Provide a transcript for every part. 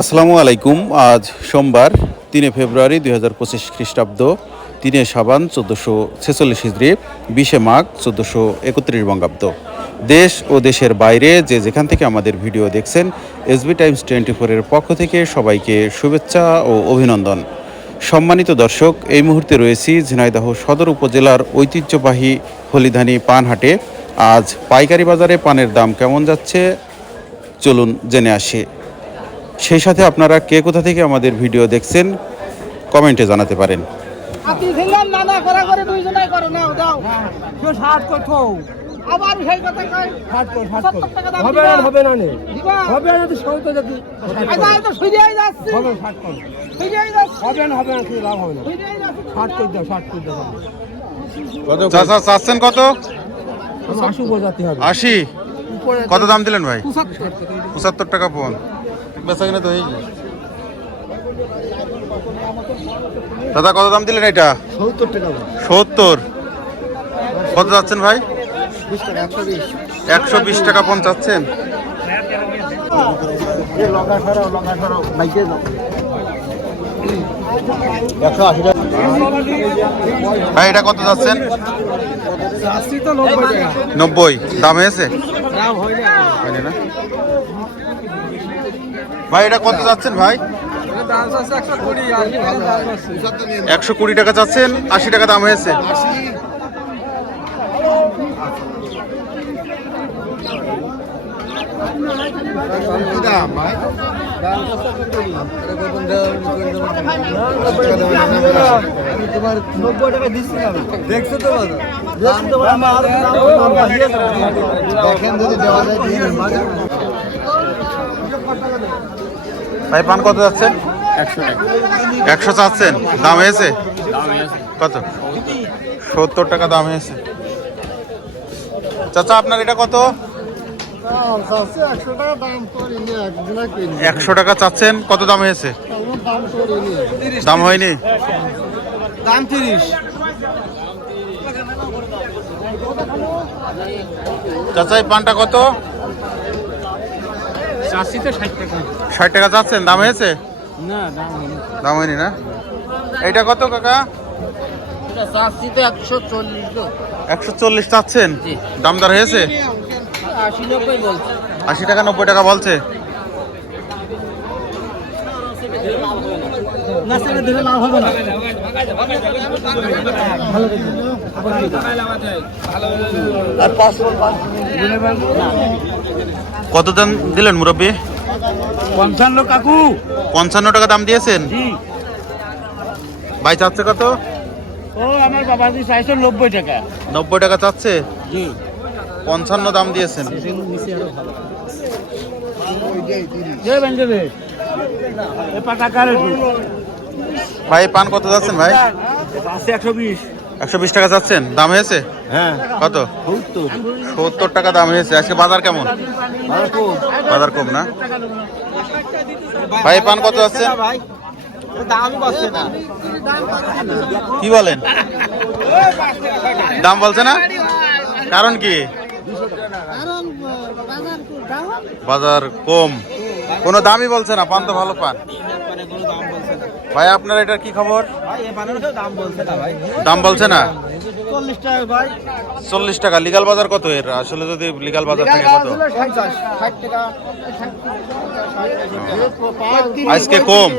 আসসালামু আলাইকুম। আজ সোমবার, তিনে ফেব্রুয়ারি দুই হাজার পঁচিশ খ্রিস্টাব্দ, তিনে সাবান চোদ্দোশো ছেচল্লিশ হিজড়ি, বিশে মাঘ চোদ্দোশো একত্রিশ বঙ্গাব্দ। দেশ ও দেশের বাইরে যে যেখান থেকে আমাদের ভিডিও দেখছেন এসবি টাইমস টোয়েন্টি ফোরের পক্ষ থেকে সবাইকে শুভেচ্ছা ও অভিনন্দন। সম্মানিত দর্শক এই মুহূর্তে রয়েছি ঝিনাইদহ সদর উপজেলার ঐতিহ্যবাহী হলিধানি পানহাটে। আজ পাইকারি বাজারে পানের দাম কেমন যাচ্ছে? চলুন জেনে আসি। সেই সাথে আপনারা কে কোথা থেকে আমাদের ভিডিও দেখছেন কমেন্টে জানাতে পারেন। আবার সেই কথা কয় ষাট কর ষাট কর। 70 টাকা দাম হবে না হবে না নে দিবা? হবে না তো সৌত যদি আমি তো সুইজাই যাচ্ছি। হবে ষাট কর। সুইজাই যাচ্ছি। হবে না হবে না কিছু লাভ হবে না। ষাট করে দাও ষাট করে দাও। চাচা চাচ্ছেন কত? আমি বোঝাতে হবে। আশি? কত দাম দিলেন ভাই? পঁচাত্তর। টাকা পন বেচা কিনা তো হয়ে দাদা কত দাম দিলেন এটা? সত্তর টাকা সত্তর। কত যাচ্ছেন ভাই? একশো বিশ টাকা পন চাচ্ছেন ভাই, এটা কত যাচ্ছেন? নব্বই। দাম হয়েছে? হয় ভাই, এটা কত যাচ্ছেন ভাই? একশো কুড়ি টাকা চাচ্ছেন আশি টাকা দাম হয়েছে দাম ভাই তোমার নব্বই টাকা দিচ্ছি দেখছ তো দেখেন যদি দেওয়া যায় দিয়ে দেন, মাঝে। ভাই পান কত যাচ্ছেন? একশো চাচ্ছেন? দাম হয়েছে। কত? সত্তর টাকা দাম হয়েছে। চাচা আপনার এটা কত? একশো টাকা চাচ্ছেন কত দাম হয়েছে? দাম হয়নি? দাম তিরিশ। চাচা এই পানটা কত? ষাট টাকা। ষাট টাকা চাচ্ছেন দাম হয়েছে? না দাম হয়নি। না? এটা কত কাকা? চাষিতে একশো চল্লিশ একশো চল্লিশ চাচ্ছেন? দামদার হয়েছে? আশি টাকা নব্বই টাকা বলছে? কত দাম দিলেন মুরব্বী? পঞ্চান্ন কাকু। পঞ্চান্ন টাকা দাম দিয়েছেন? ভাই চাচ্ছে কত? ও আমার বাবা নব্বই টাকা। নব্বই টাকা চাচ্ছে? জি। পঞ্চান্ন দাম দিয়েছেন। ভাই পান কত যাচ্ছেন ভাই? একশো বিশ। একশো বিশ টাকা যাচ্ছেন। দাম হয়েছে? হ্যাঁ। কত? সত্তর। টাকা দাম হয়েছে। আজকে বাজার কেমন? বাজার কম। না? ভাই পান কত যাচ্ছে কি বলেন? দাম বলছে না? কারণ কি? বাজার কম। কোনো দামই বলছে না পান তো ভালো পান। ভাই আপনার এটার কি খবর? দাম বলছে না চল্লিশ টাকা লিগাল বাজার কত এর? আসলে যদি লিগাল বাজার থেকে কত? আজকে কম।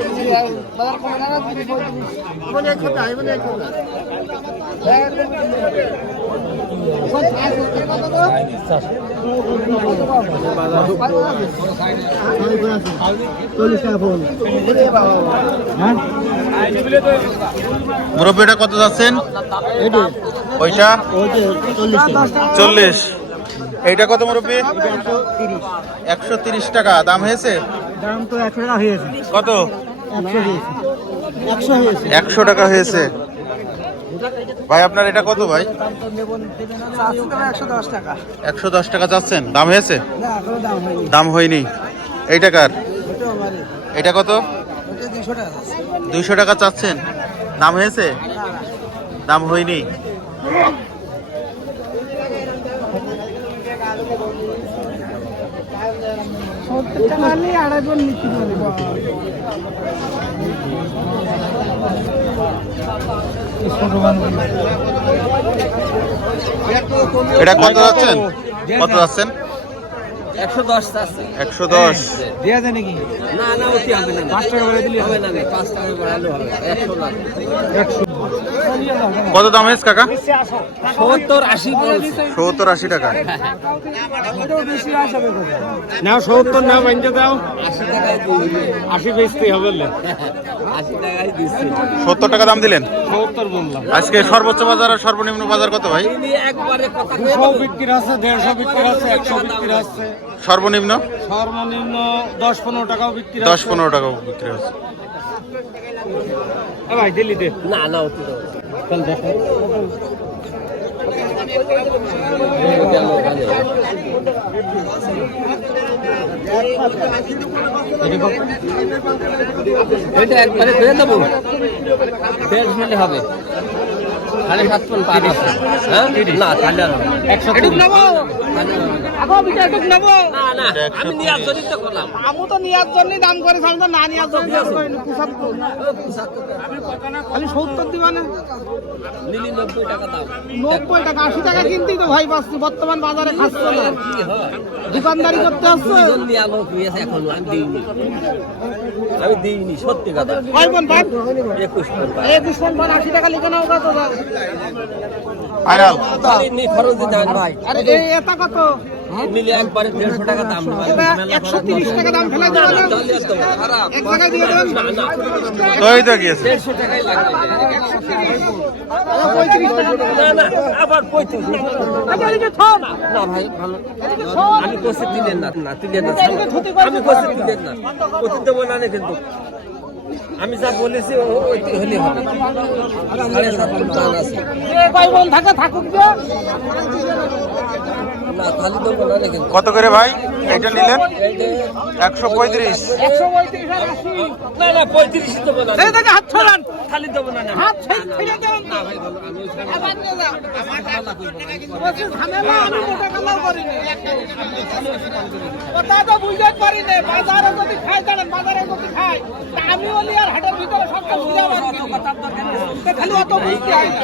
চল্লিশ টাকা ফোন মুরব্বী এটা কত যাচ্ছেন? ওইটা চল্লিশ। এইটা কত মুরব্বী? একশো তিরিশ টাকা। দাম হয়েছে? দাম তো একশো টাকা হয়েছে। কত? একশো টাকা হয়েছে। ভাই, আপনার এটা কত ভাই? একশো দশ টাকা যাচ্ছেন। দাম হয়েছে? দাম হয়নি। এই টাকার এটা কত? দুইশো টাকা চাচ্ছেন। দাম হয়েছে? দাম হয়নি। সত্তর টাকা আড়াই এটা কত যাচ্ছেন? কত যাচ্ছেন? একশো দশ আছে একশো দশ। দেওয়া যায় নাকি? না না অতি হবে না। পাঁচ টাকা করে দিলে হবে না পাঁচ টাকা বাড়ালে হবে। একশো না কত দাম হয়েছে কাকা? সত্তর আশি সত্তর আশি টাকা। না সত্তর না বাইন্দে দাও। আশি বেচতে হবে সত্তর টাকা দাম দিলেন? আজকে সর্বোচ্চ বাজার আর সর্বনিম্ন বাজার কত ভাই? তিনি একবারে কথা কয়ে দুশো বিক্রি আছে দেড়শো বিক্রি আছে একশো বিক্রি আছে। সর্বনিম্ন? সর্বনিম্ন দশ পনেরো টাকাও বিক্রি দশ পনেরো টাকা বিক্রি হচ্ছে ভাই দিল্লি দে। না না। চল দেখো। এটা একবারে দেবো। দেড় হলে হবে। সাড়ে সাত পন পার হ্যাঁ? না একশো আর হবে না। একশো আমি তো নেওয়ার জন্যই দাম করেছি আমি তো না নেওয়ার জন্য খালি সত্তর দিবা না? নব্বই টাকা আশি টাকা কিনতেই তো ভাই পাচ্ছি বর্তমান বাজারে খাচ্ছে না। দোকানদারি করতে আসছে? আমি দিইনি। সত্যি কথা। কয় বোন পান? একুশ পন। পান আশি টাকা লিখে নাও দাম? ফাইনাল নি ভাই। আরে এই এটা কত? নিলে একবারে দেড়শো টাকা দাম এটা একশো তিরিশ টাকা দাম ফেলে এক জায়গায় দিয়ে দেবেন না না তো গিয়েছে। দেড়শো টাকাই লাগবে। টাকা না না আবার পঁয়ত্রিশ আচ্ছা, এদিকে থন। না। ভাই ভালো। আমি কোষে দিলেন না না দিলেন না আমি কোষে দিলেন না। কোষে দেবো না না কিন্তু আমি যা বলেছি হলে হবে। সাড়ে সাত আছে। থাকে থাকুক কত করে ভাই? এটা নিলেন? একশো পঁয়ত্রিশ। পঁয়ত্রিশ আমি ঝামেলা মোটা করিনি। কথা তো বুঝতে পারিনি। বাজারে যদি খাই জানেন, বাজারে যদি খাই, তা আমিও নিয়ে আর হাটের ভিতরে সবটা বুঝে না। খালি অত বুঝতে হয় না।